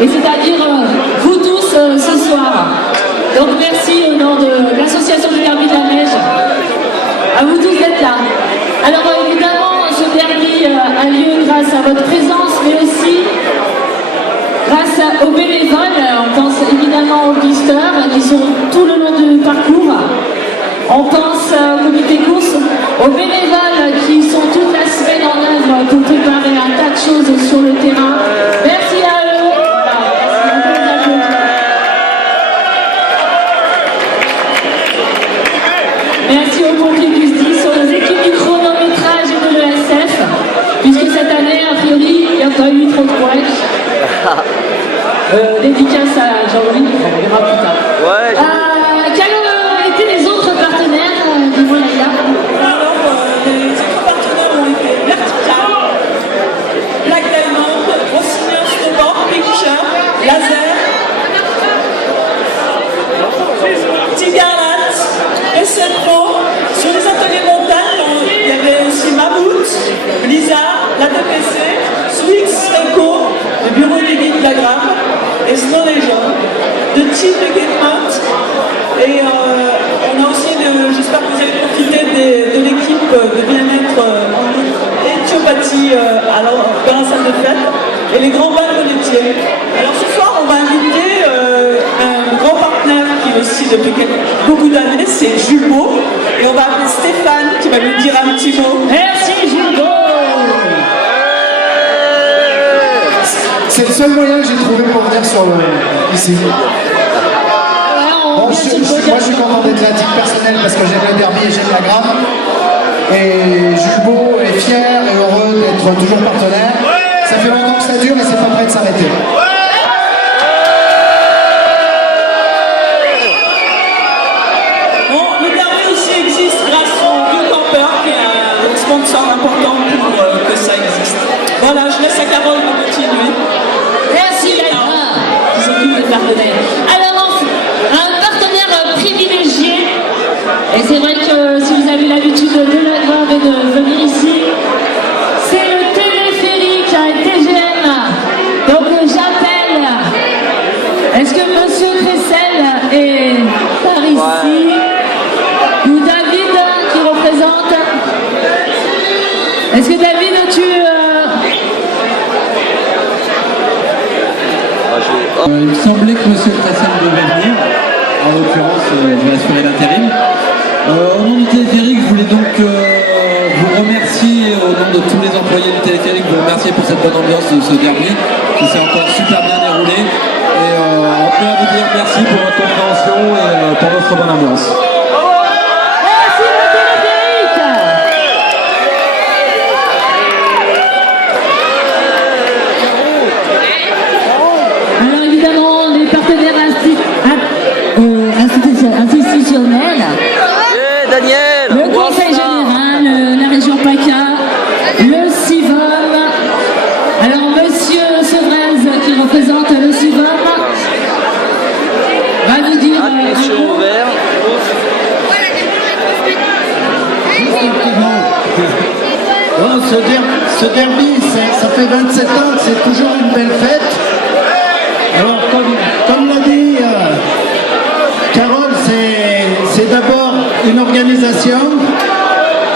et c'est-à-dire vous tous ce soir. Donc merci au nom de l'association du derby de la neige, à vous tous d'être là. Alors évidemment, ce derby a lieu grâce à votre présence, mais aussi grâce aux bénévoles. On pense évidemment aux pisteurs qui sont tout le long du parcours. On pense au comité course, aux bénévoles qui sont toute la semaine en œuvre pour préparer un tas de choses sur le terrain. Merci à eux. Merci aux pompiers du SDIS, aux équipes du chronométrage et de l'ESF, puisque cette année, a priori, il n'y a pas eu trop de couacs. Dédicace à Jean-Louis, on verra plus tard. Ouais, quels ont été les autres partenaires de Volaya? Alors, les autres partenaires ont été Vertical, Black Diamond, Rossignol Snowboard, Picture, Laser, Tigarat, SL Pro. Sur les ateliers montagne, il y avait aussi Mammouth, Blizzard, la DPC, Swix, Eco, le bureau des guides de la Grappe, et Snow Legend, de Team Equipment. Et on a aussi, j'espère que vous avez profité de l'équipe de bien-être en éthiopathie dans la salle de fête, et les grands balles de laitier. Alors ce soir, on va inviter un grand partenaire qui est aussi depuis beaucoup d'années, c'est Jules Beau, et on va appeler Stéphane qui va lui dire un petit mot. Merci Jules Beau. C'est le seul moyen que j'ai trouvé pour venir sur ici. Bon, moi je suis content d'être là à titre personnel parce que j'aime le derby et j'aime la Grappe. Et Jules Beau est fier et heureux d'être toujours partenaire. Ça fait longtemps que ça dure et c'est pas prêt de s'arrêter. Bon, le derby aussi existe grâce au Vieux Campeur qui est un sponsor important pour que ça existe. Voilà, je laisse à Carole de continuer. Merci Laïra, qui s'occupe de partenaires. Alors, un partenaire privilégié, et c'est vrai que si vous avez l'habitude de la Grappe et de venir ici, c'est le téléphérique TGM. Donc j'appelle, est-ce que Monsieur Cressel est par ici? Ou David qui représente? Est-ce que David, tu... Il me semblait que M. Cressel devait venir. En l'occurrence, je vais assurer l'intérim. Au nom du téléphérique, je voulais donc vous remercier, au nom de tous les employés du téléphérique, vous remercier pour cette bonne ambiance de ce derby qui s'est encore super bien déroulé. Et on peut vous dire merci pour votre compréhension et pour votre bonne ambiance. Merci le téléphérique. Alors évidemment, les partenaires institutionnels, Daniel, le Conseil général, la région PACA, le CIVOM. Alors Monsieur Sevrez qui représente le CIVOM va vous dire attention un mot. ouvert. Bon, ce derby, ça fait 27 ans que c'est toujours une belle fête. Alors, comme l'a dit Carole, c'est d'abord une organisation,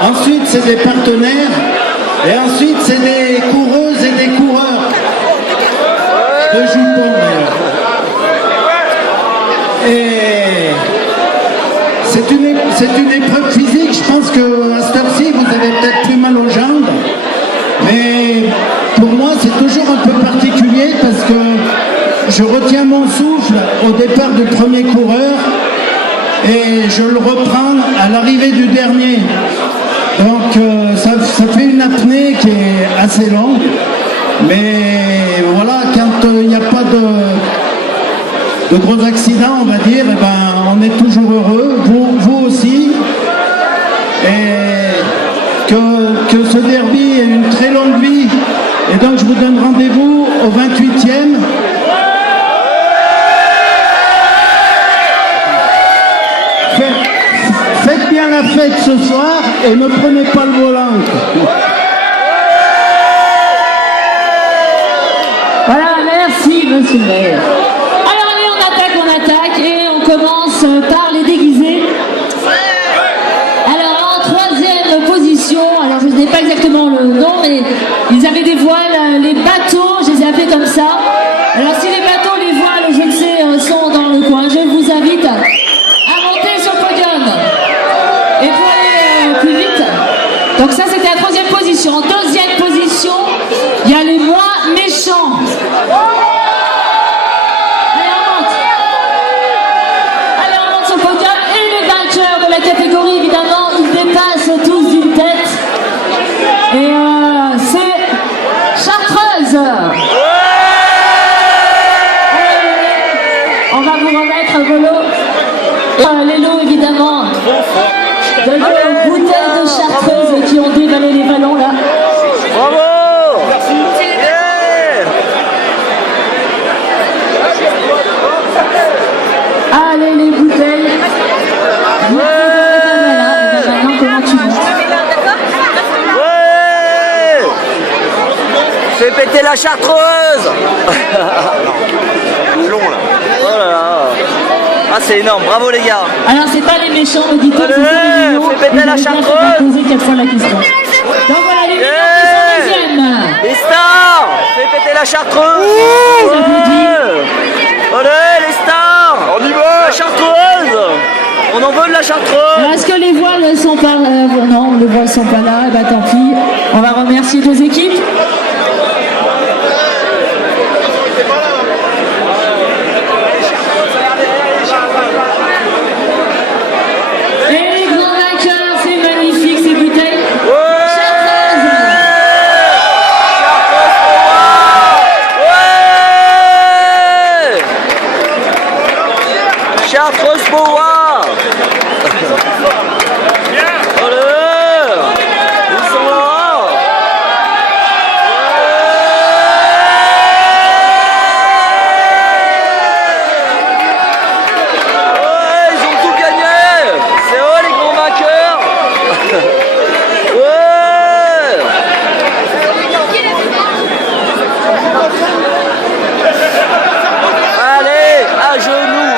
ensuite c'est des partenaires, et ensuite c'est des coureuses et des coureurs de jupons d'ailleurs. Et c'est une épreuve physique, je pense qu'à cette heure-ci vous avez peut-être plus mal aux jambes, mais pour moi c'est toujours un peu particulier parce que je retiens mon souffle au départ du premier coureur et je le reprends à l'arrivée du dernier. Donc ça fait une apnée qui est assez longue, mais voilà, quand il n'y a pas de gros accidents, on va dire, eh ben, on est toujours heureux, vous aussi, et que ce derby ait une très longue vie. Et donc je vous donne rendez-vous au 28e. Faites bien la fête ce soir et ne prenez pas le volant. Voilà, merci. Merci, monsieur le maire. Alors allez, on attaque et on commence par les déguisés. Alors en troisième position, alors je n'ai pas exactement le nom, mais ils avaient des voiles, les bateaux, je les ai appelés comme ça. Alors si les bateaux, les voiles, je ne sais, sont dans le coin, je vous invite à monter sur le podium. Et pour aller plus vite, donc ça c'était la troisième position. En deuxième position, il y a les moins méchants. Allez, on monte sur le podium. Et les vainqueurs de la catégorie, évidemment, ils dépassent tous d'une tête. Et c'est Chartreuse. On va vous remettre vos lots. Les lots, évidemment, de nos bouteilles de Chartreuse qui ont déballé les ballons là. Bravo. Allez les bouteilles. Maintenant comment tu montes? Ouais. Fais péter la Chartreuse. Long là. Oh là là. Ah c'est énorme, bravo les gars. Alors c'est pas les méchants auditeurs, c'est les millions. fais péter la Chartreuse. Poser 4 fois la question. Donc voilà les millions qui sont deuxièmes. Les stars, fais péter la Chartreuse. Allez les stars. On y va. La Chartreuse. On en veut de la Chartreuse. Alors est-ce que les voiles sont pas là? Non, les voiles sont pas là, et bah tant pis. On va remercier deux équipes. Et les grands vainqueurs, c'est magnifique ces bouteilles. Chartreuse Bois. Allez, ils sont là. Ouais, ils ont tout gagné. C'est eux les grands vainqueurs. Ouais. Allez, à genoux.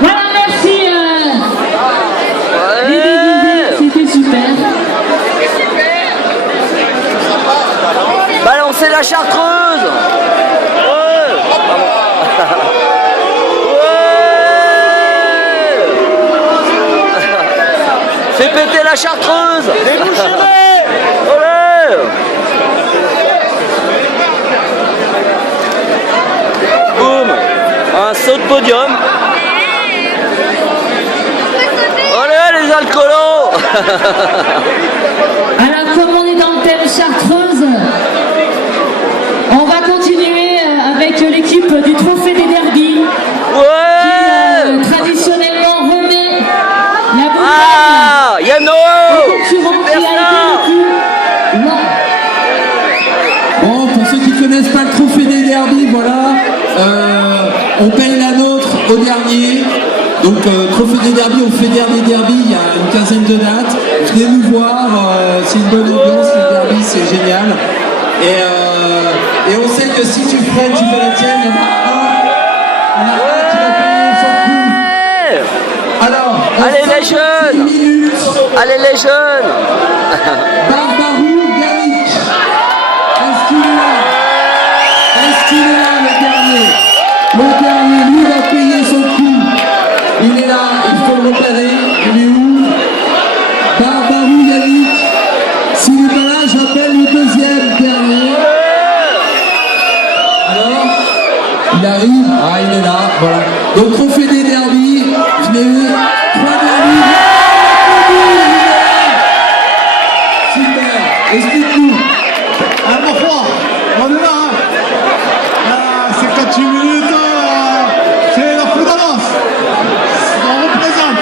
Voilà, merci les déguisés, c'était super. Balancez la Chartreuse. Ouais. Fais péter la Chartreuse. Allez. Boum. Un saut de podium. Allez les alcoolos. Alors comme on est dans le thème Chartreuse, on va continuer avec l'équipe du Trophée des Derbies. Ouais. Qui traditionnellement remet la bouteille Ah, Yano. au concurrent qui a été le plus long. Bon, pour ceux qui connaissent pas le trophée des derbies, voilà, on paye la nôtre au dernier. Donc, trophée des derbies, on fait des derbies, il y a une quinzaine de dates. Venez nous voir, c'est une bonne ambiance, les derbies, c'est génial. Et on sait que si tu fais la tienne, il y en a un qui va payer son coup. Alors, Allez les jeunes. minutes. Allez les jeunes. Barbarou Yannick. Est-ce qu'il est là? Est-ce qu'il est là, le dernier? Le dernier, lui, il a payé son coup. Il est là, il faut le repérer. Il est où? Barbarou Yannick. S'il est pas là, j'appelle le deuxième dernier. Alors, il arrive. Ah, il est là, voilà. Donc, trophée des derbies. Venez, 3 derbies. Super. Explique-nous. Ah, pourquoi? On est là, hein? Ah, c'est 48 minutes, c'est la foule d'avance. On représente.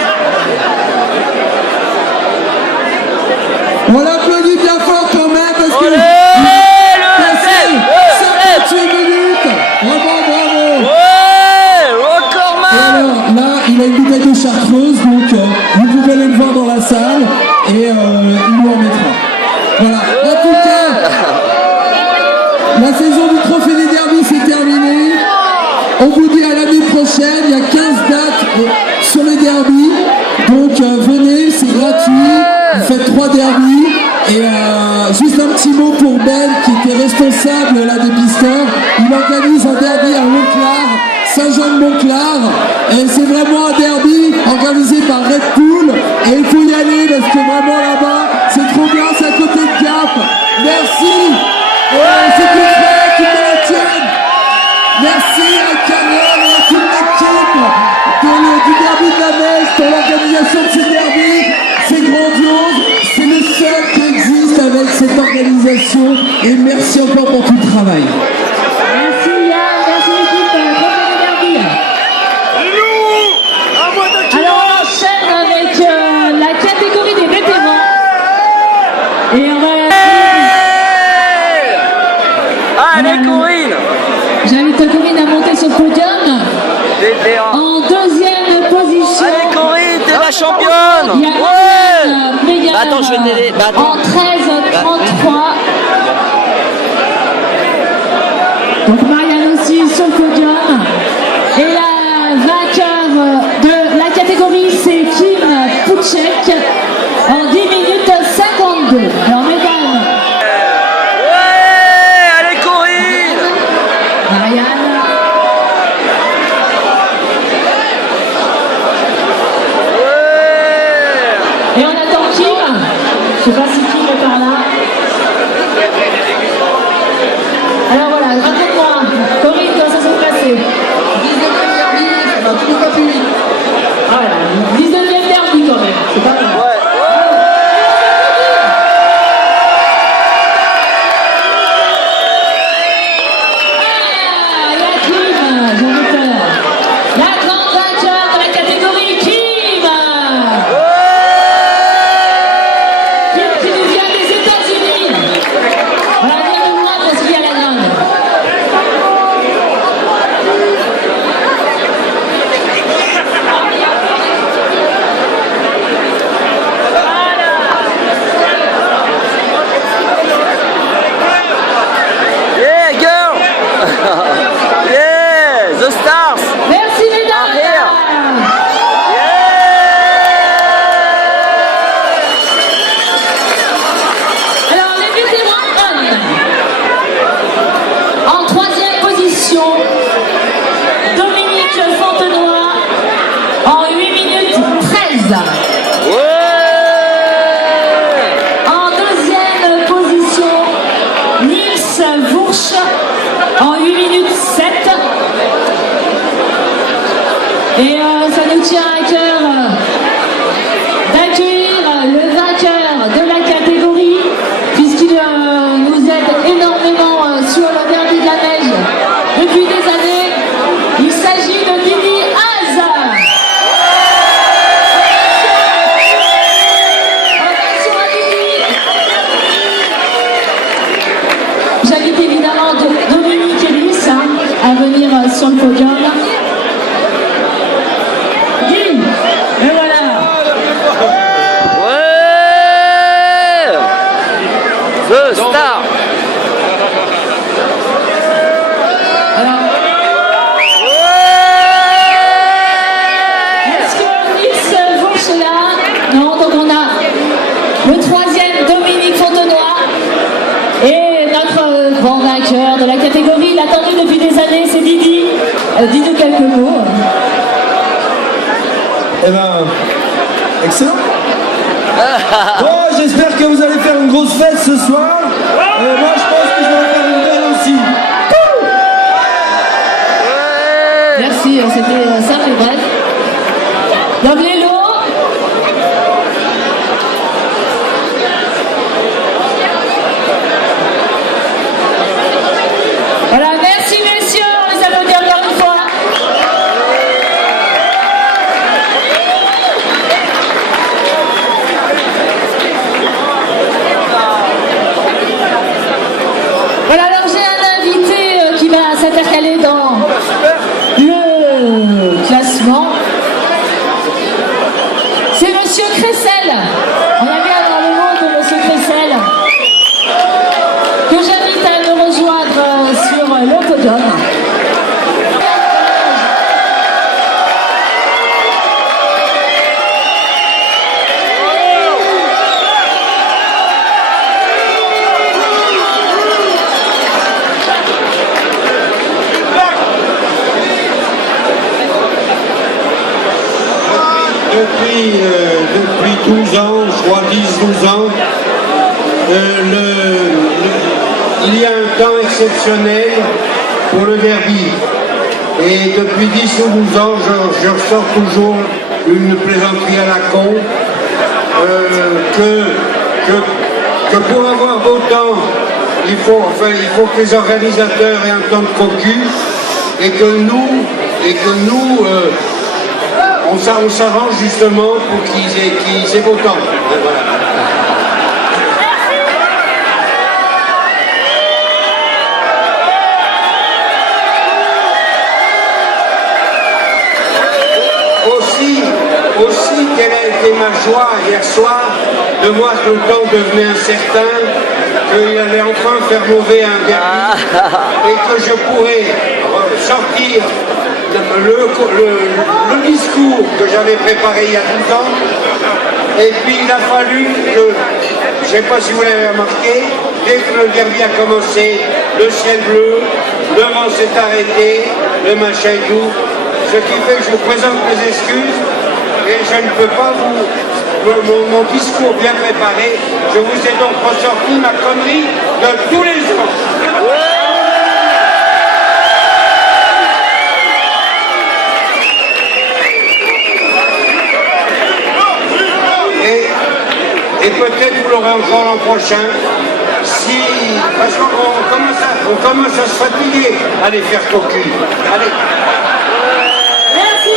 il a une bouteille de chartreuse, donc vous pouvez aller le voir dans la salle et il nous en mettra. Voilà. En tout cas, la saison du Trophée des Derbies c'est terminé. On vous dit à l'année prochaine, il y a 15 dates sur les derbies. Donc venez, c'est gratuit, vous faites 3 derbies. Et juste un petit mot pour Ben qui était responsable là, des pisteurs. Il organise un derby à Montclar, Saint-Jean-de-Montclar. Et c'est vraiment un derby organisé par Red Bull. Et il faut y aller parce que vraiment là-bas, c'est trop bien, c'est à côté de Gap. Merci. C'est plus frère qui me la tienne. Merci à Carole et à toute l'équipe du derby de la Neige pour l'organisation de ce derby. C'est grandiose, c'est le seul qui existe avec cette organisation. Et merci encore pour tout le travail. Merci Yann, merci l'équipe Trophée des Derbies. Alors on enchaîne avec la catégorie des vétérans. Et on va... Allez Corinne. J'invite Corinne à monter sur le podium. Vétéran. En deuxième position, Allez Corinne, t'es la championne. il y a Ouais. Marianne Meyer Bah attends, je vais t'aider. Bah attends. en 13,33. Donc Marianne aussi sur le podium. Et la vainqueur de la catégorie, c'est Kim Pouchek en 10 minutes 52. Alors mesdames, Ouais, allez Corinne. Marianne. Ouais. Et on attend Kim. Je sais pas si Kim est par là. Alors voilà, raconte-moi. Corinne, comment ça s'est passé? 19e derby, ça m'a toujours pas fini. Ah voilà, 19e derby quand même. C'est pas mal. Ouais. Ah, il y a Kim, j'avais peur. La grande vainqueur de la catégorie Kim. Kim qui nous vient des États-Unis. Voilà, viens nous voir parce qu'il y a la grande. Yeah, girl. Yeah, the stars. Merci mesdames. Arrière. Alors les vétérans hommes. En troisième position, Dominique Fontenoy en 8 minutes 13. Ouais. En deuxième position, Nils Wursch en 8 minutes 7. Et ça nous tient à cœur d'accueillir le vainqueur de la catégorie, puisqu'il nous aide énormément sur le derby de la neige depuis des années. Il s'agit de Didi Az. Attention à Didi. J'invite évidemment Dominique Ellis à venir sur le podium. Guy, et voilà. Ouais. The star. Alors, Ouais. est-ce que Nils Wursch est là? Non, donc on a le troisième Dominique Fontenoy et notre grand vainqueur de la catégorie, il attendu depuis des années, c'est Didi. Dis-nous quelques mots. Eh ben, excellent. Bon, j'espère que vous allez faire une grosse fête ce soir. Moi, je pense que je vais en faire une belle aussi. Ouais. Merci, c'était simple et bref. Donc Lélo. Voilà, merci messieurs, on les applaudit encore une fois. Voilà, alors j'ai un invité qui va s'intercaler dans le classement. Monsieur Cressel. On a bien dans le nom de Monsieur Cressel, que j'invite à me rejoindre sur le podium. Depuis 12 ans, je crois 10-12 ans, il y a un temps exceptionnel pour le derby. Et depuis 10 ou 12 ans, je ressors toujours une plaisanterie à la con, que pour avoir beau temps, il faut que les organisateurs aient un temps de cocu, et que nous on s'arrange justement pour qu'ils aient beau temps. Voilà. Aussi, quelle a été ma joie hier soir de voir que le temps devenait incertain, qu'il allait enfin faire mauvais un derby et que je pourrais sortir le discours que j'avais préparé il y a 12 ans. Et puis il a fallu que, je ne sais pas si vous l'avez remarqué, dès que le derby a commencé, le ciel bleu, le vent s'est arrêté, le machin et tout, ce qui fait que je vous présente mes excuses et je ne peux pas mon discours bien préparé, je vous ai donc ressorti ma connerie de tous les jours. Et peut-être vous l'aurez encore l'an prochain, parce qu'on commence à se fatiguer à les faire cocu. Allez. Merci.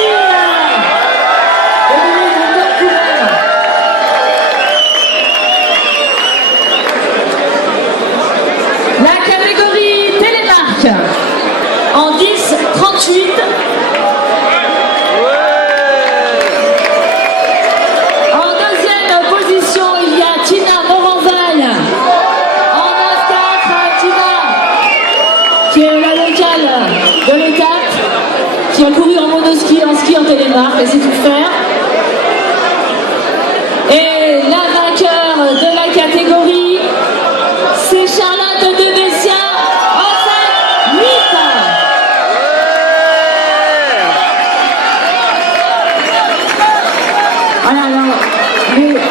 La catégorie Télémarque en 10-38. De l'étape, qui a couru en monoski, en ski, en télémarque, et c'est tout faire. Et la vainqueur de la catégorie, c'est Charlotte de Bessia en 5-8. Voilà, alors,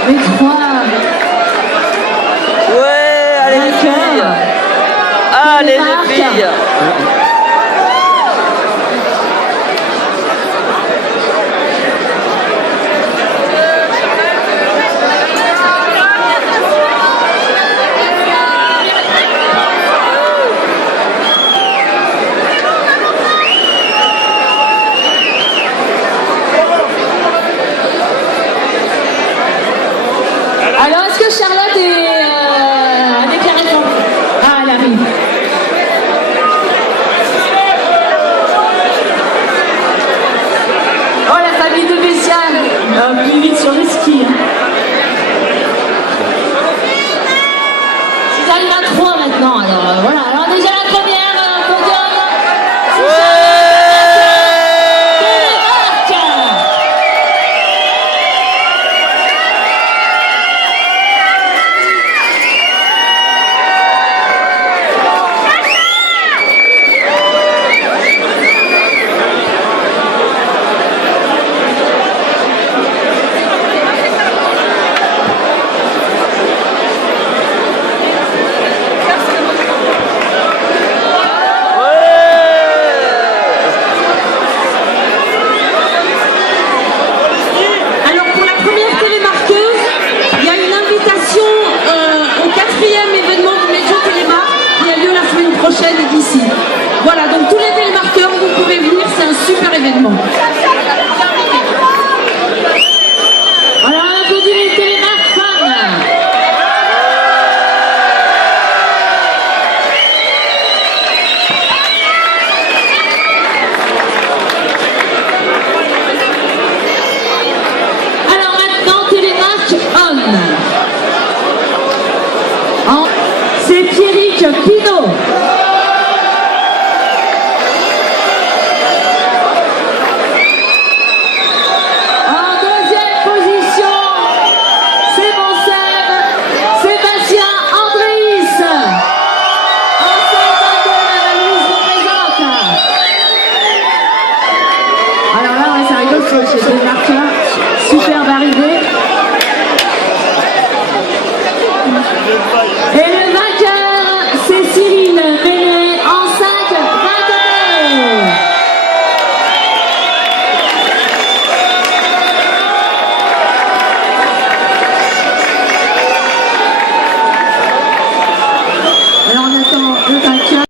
les trois. Ouais, allez les filles. Allez les filles. Alors, est-ce que Charlotte a déclaré son... Ah, elle arrive. Oh, la famille de Bessia, plus vite sur les skis. Ils arrivent à 3 maintenant, alors voilà. Alors déjà la première, podium. Voilà, donc tous les télémarqueurs, vous pouvez venir, c'est un super événement. Alors, on applaudit les télémarques femmes. Alors maintenant, Loïc Pinault. En deuxième position, c'est mon Sébastien Andréis. En 52, Madame Louise vous présente. Alors là, ça rigole, c'est deux marqueurs. Superbe arrivée. Et